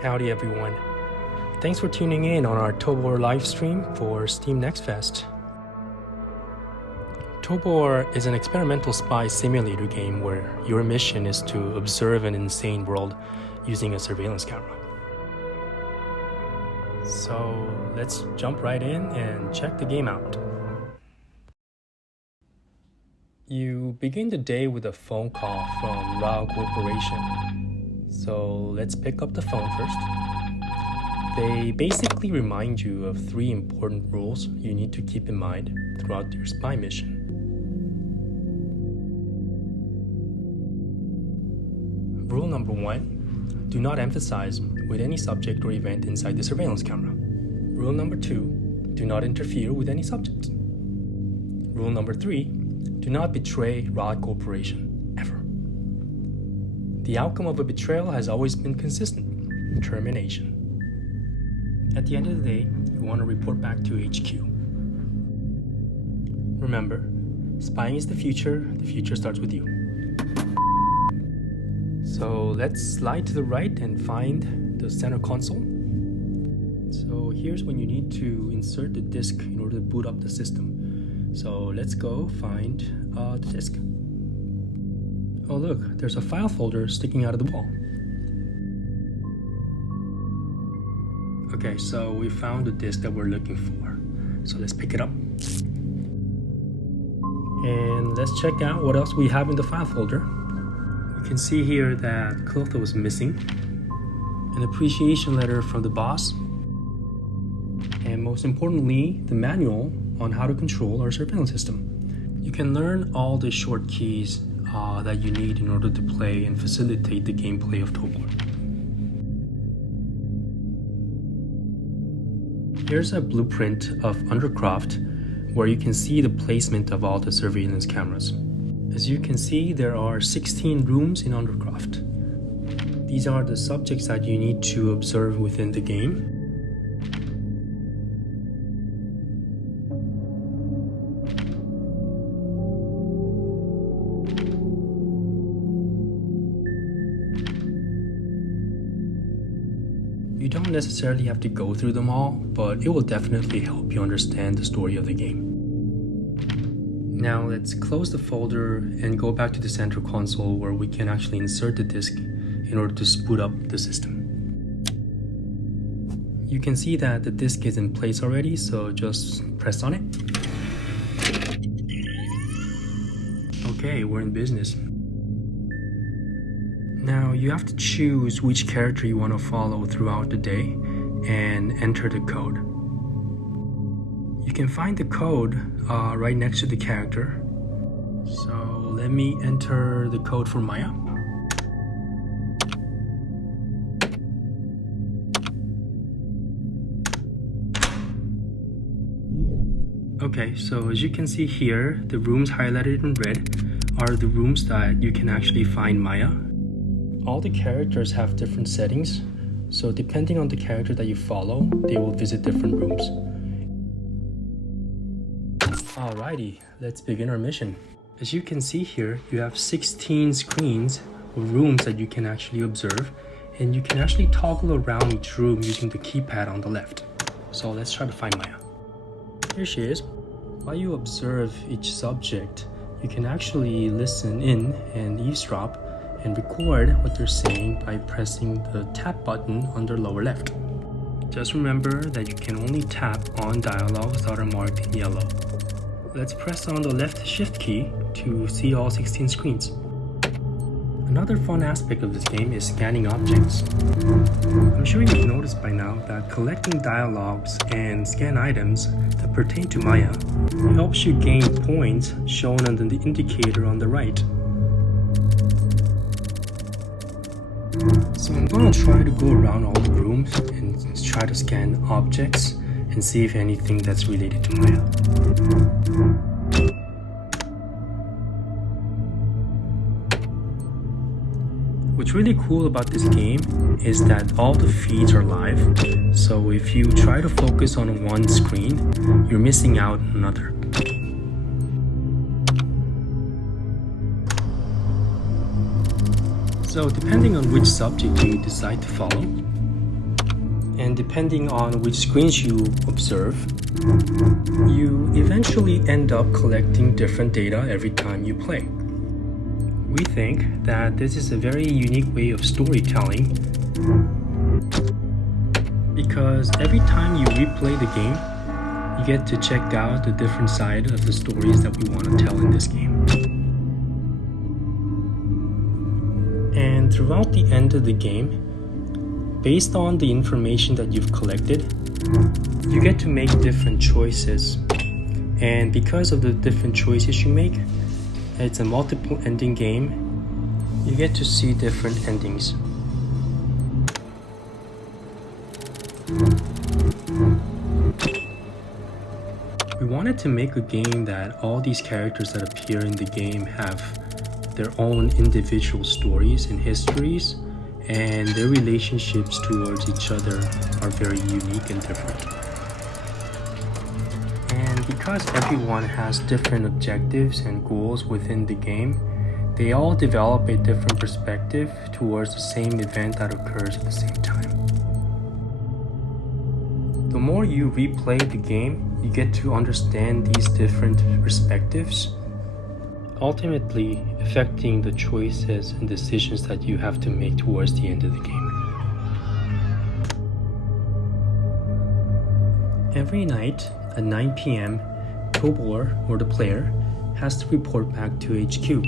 Howdy everyone. Thanks for tuning in on our Tobor livestream for Steam Next Fest. Tobor is an experimental spy simulator game where your mission is to observe an insane world using a surveillance camera. So let's jump right in and check the game out. You begin the day with a phone call from Ra Corporation. So let's pick up the phone first. They basically remind you of 3 important rules you need to keep in mind throughout your spy mission. Rule number 1, do not emphasize with any subject or event inside the surveillance camera. Rule number 2, do not interfere with any subject. Rule number 3, do not betray Ra Corporation, ever. The outcome of a betrayal has always been consistent: termination. At the end of the day, you want to report back to HQ. Remember, spying is the future starts with you. So let's slide to the right and find the center console. So here's when you need to insert the disk in order to boot up the system. So let's go find the disk. Oh look, there's a file folder sticking out of the wall. Okay, so we found the disk that we're looking for. So let's pick it up. And let's check out what else we have in the file folder. We can see here that Clotho was missing, an appreciation letter from the boss, and most importantly, the manual on how to control our surveillance system. You can learn all the short keys that you need in order to play and facilitate the gameplay of Tobor. Here's a blueprint of Undercroft where you can see the placement of all the surveillance cameras. As you can see, there are 16 rooms in Undercroft. These are the subjects that you need to observe within the game. You don't necessarily have to go through them all, but it will definitely help you understand the story of the game. Now let's close the folder and go back to the central console where we can actually insert the disk in order to boot up the system. You can see that the disk is in place already, so just press on it. Okay, we're in business. Now you have to choose which character you want to follow throughout the day and enter the code. You can find the code right next to the character. So let me enter the code for Maya. Okay, so as you can see here, the rooms highlighted in red are the rooms that you can actually find Maya. All the characters have different settings, so depending on the character that you follow, they will visit different rooms. Alrighty, let's begin our mission. As you can see here, you have 16 screens or rooms that you can actually observe, and you can actually toggle around each room using the keypad on the left. So let's try to find Maya. Here she is. While you observe each subject, you can actually listen in and eavesdrop and record what they're saying by pressing the tap button on the lower left. Just remember that you can only tap on dialogues that are marked in yellow. Let's press on the left shift key to see all 16 screens. Another fun aspect of this game is scanning objects. I'm sure you've noticed by now that collecting dialogues and scan items that pertain to Maya helps you gain points shown on the indicator on the right. So I'm gonna try to go around all the rooms and try to scan objects and see if anything that's related to Maya. What's really cool about this game is that all the feeds are live, so if you try to focus on one screen, you're missing out on another. So depending on which subject you decide to follow, And depending on which screens you observe, you eventually end up collecting different data every time you play. We think that this is a very unique way of storytelling because every time you replay the game, you get to check out the different side of the stories that we want to tell in this game. And throughout the end of the game, based on the information that you've collected, you get to make different choices. And because of the different choices you make, it's a multiple ending game. You get to see different endings. We wanted to make a game that all these characters that appear in the game have their own individual stories and histories, and their relationships towards each other are very unique and different. And because everyone has different objectives and goals within the game, they all develop a different perspective towards the same event that occurs at the same time. The more you replay the game, you get to understand these different perspectives, ultimately affecting the choices and decisions that you have to make towards the end of the game. Every night at 9 p.m., Tobor, or the player, has to report back to HQ.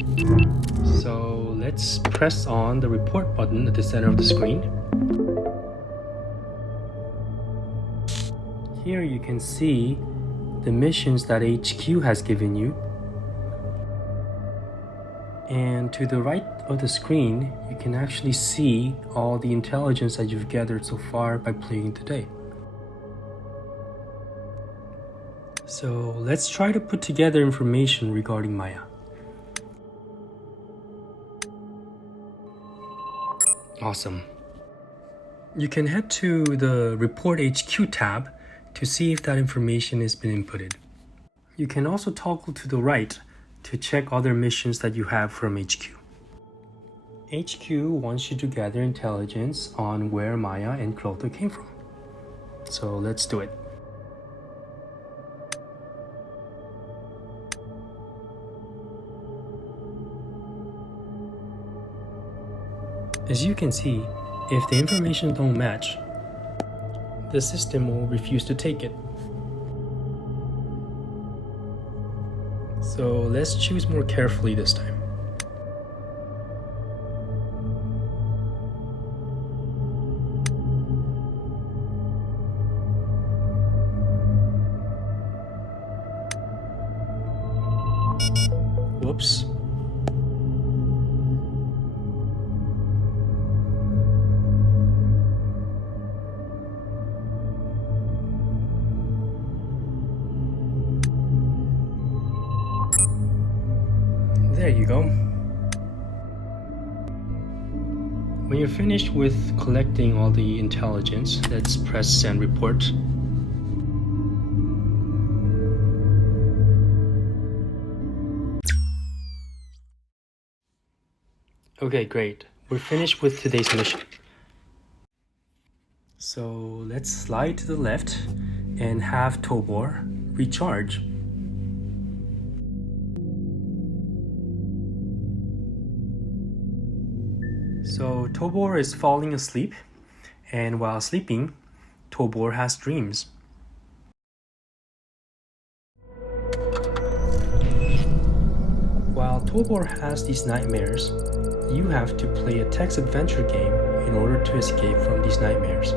So let's press on the report button at the center of the screen. Here you can see the missions that HQ has given you. And to the right of the screen, you can actually see all the intelligence that you've gathered so far by playing today. So let's try to put together information regarding Maya. Awesome. You can head to the Report HQ tab to see if that information has been inputted. You can also toggle to the right to check other missions that you have from HQ. HQ wants you to gather intelligence on where Maya and Crota came from. So let's do it. As you can see, if the information don't match, the system will refuse to take it. So let's choose more carefully this time. Whoops. There you go. When you're finished with collecting all the intelligence, let's press send report. Okay, great. We're finished with today's mission. So let's slide to the left and have Tobor recharge. So Tobor is falling asleep, and while sleeping, Tobor has dreams. While Tobor has these nightmares, you have to play a text adventure game in order to escape from these nightmares.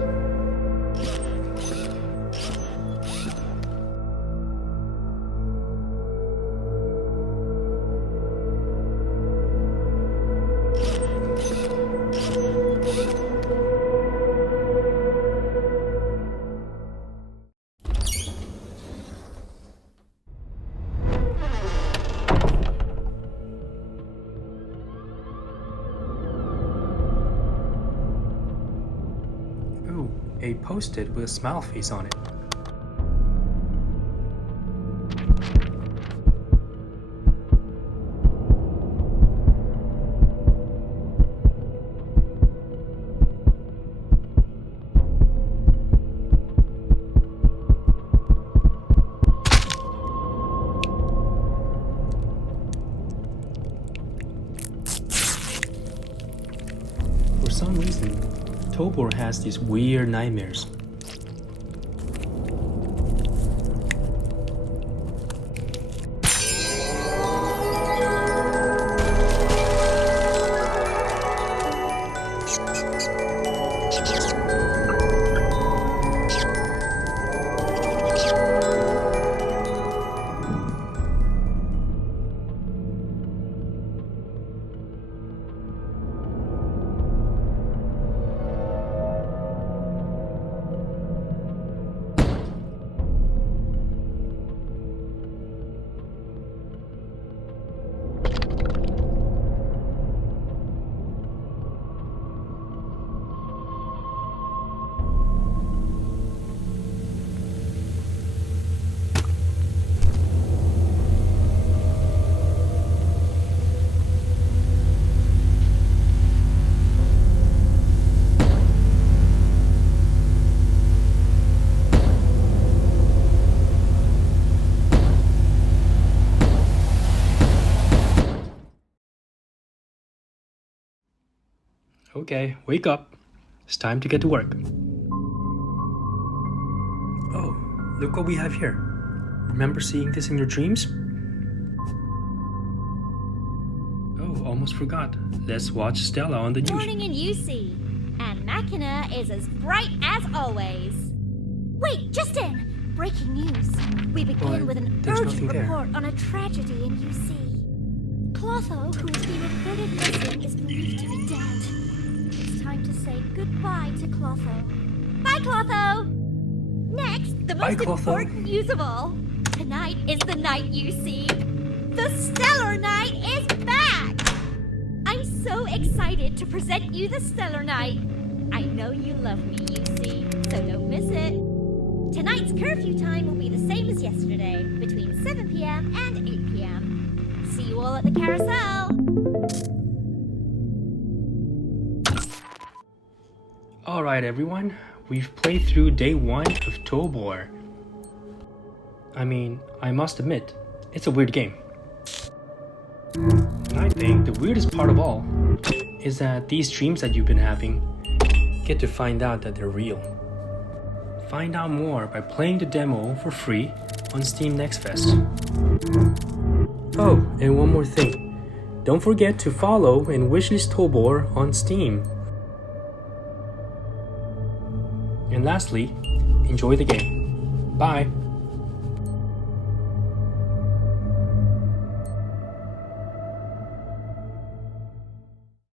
A post-it with a smile face on it. For some reason, Tobor has these weird nightmares. Okay, wake up. It's time to get to work. Oh, look what we have here. Remember seeing this in your dreams? Oh, almost forgot. Let's watch Stella on the news. Morning in UC. And Machina is as bright as always. Wait, Justin! Breaking news. We begin with an urgent report on a tragedy in UC. Clotho, who has been reported missing, is believed to be dead. It's time to say goodbye to Clotho. Bye, Clotho! Next, the most important news of all. Tonight is the night, UC. The Stellar Night is back! I'm so excited to present you the Stellar Night. I know you love me, UC, so don't miss it. Tonight's curfew time will be the same as yesterday, between 7 p.m. and 8 p.m. See you all at the carousel! Alright everyone, we've played through day 1 of Tobor. I mean, I must admit, it's a weird game. And I think the weirdest part of all is that these dreams that you've been having, get to find out that they're real. Find out more by playing the demo for free on Steam Next Fest. Oh, and one more thing. Don't forget to follow and wishlist Tobor on Steam. And lastly, enjoy the game. Bye!